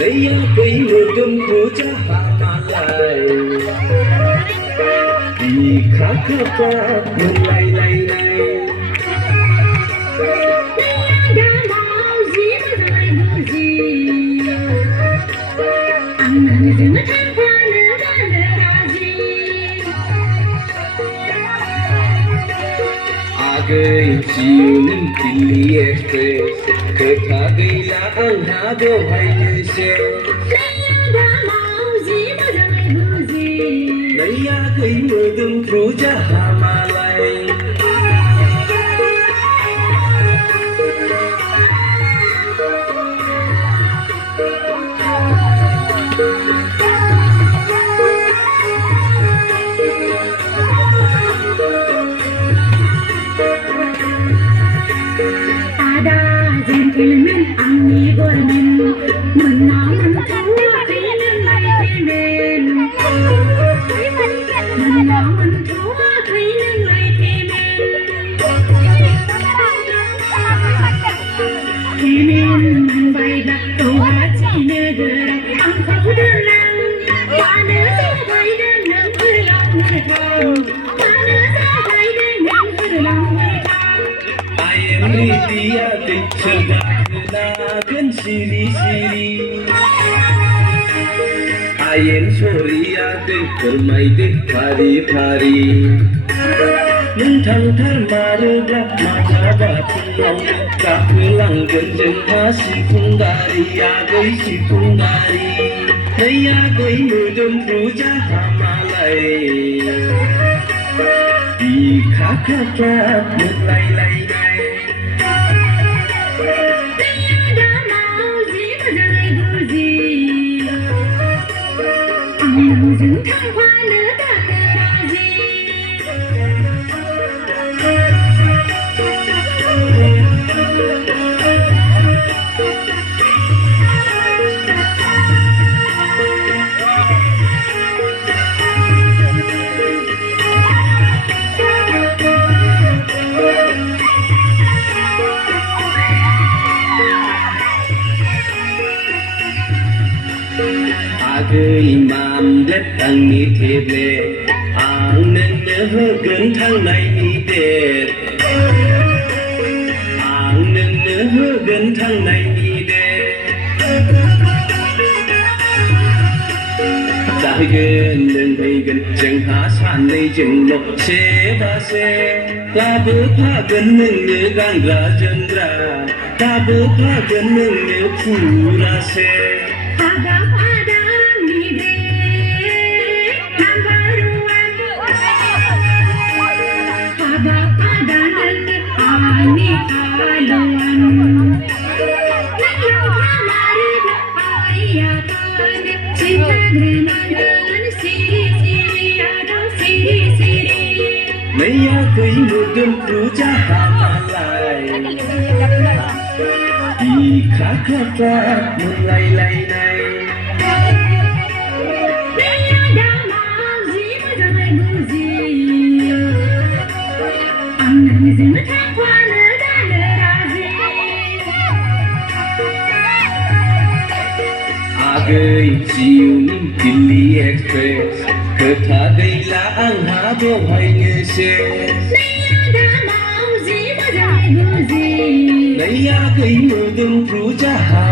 नैया कोई मुदुम पूजा हामालाई इखा खपा मुलाई लाई लाई नैया दामाव जि मोजाङै बुजि आं नोंजों थांफानो जानो राजि आगै जिउनि दिल्ली एक्सप्रेस खोथा गैला आंहा बेवहायनोसै नैया दामाव जि मोजाङै बुजि नैया गै मोदोमफ्रु जाहा मालाय आदा जेन्टेलमेन आंनि गरमेन मोनना मोनथ'वाखै नोंलाय पेमेन मोनना मोनथ'वाखै नोंलाय पेमेन मोनबायब्ला गुवाहाटि नोगोराव आंखौ दोनलां मानो जागायदों नों होलांनो थां मानो जागायदों नों होलांनो थां आयेनरिदिया दै सोरबा खोनागोन सिरि सिरि आयेन सरिया दै फोरमायदो फारि फारि नों थांथारमारोब्ला माब्लाबा फुङावनो गाखोलांगोन जोंहा सिफुं गारि आगै सिफुं गारि नै आगै मोदोमफ्रु जाहा मालाय बिखा खाफ्रा मोनलायलायनाय नैया दामाव जि मोजाङै बुजि आं नोंजों थांफानो जानो राजि आगै मामलेट आंनि टेब्लेट आं नोंनो होगोन थांनायनि डेट आं नोंनो होगोन थांनायनि डेट जाहैगोन लोंहैगोन जोंहा सानैजोंल' सेबासे लाबोफागोन नोंनो गानग्रा जोमग्रा लाबोफागोन नोंनो फुरासे हाबाब आदांनि दे नाम्बार वान हाबाब आदा नोंनो आंनि आलवान नोंनाव मारोब्ला आइया फानो सिन्थाग्रोनांगोन सिरि सिरि आदा सिरि सिरि नै आगै मोदोमफ्रु जाहा मालाय बिखा खाफ्रा मोनलायलायनाय नैया दामाव जि मोजाङै बुजि आं नोंजों थांफानो जानो राजि आगै जिउनि दिल्ली एक्सप्रेस खोथा गैला आंहा बेवहायनोसै नैया दामाव जि मोजाङै बुजि नै आगै मोदोमफ्रु जाहा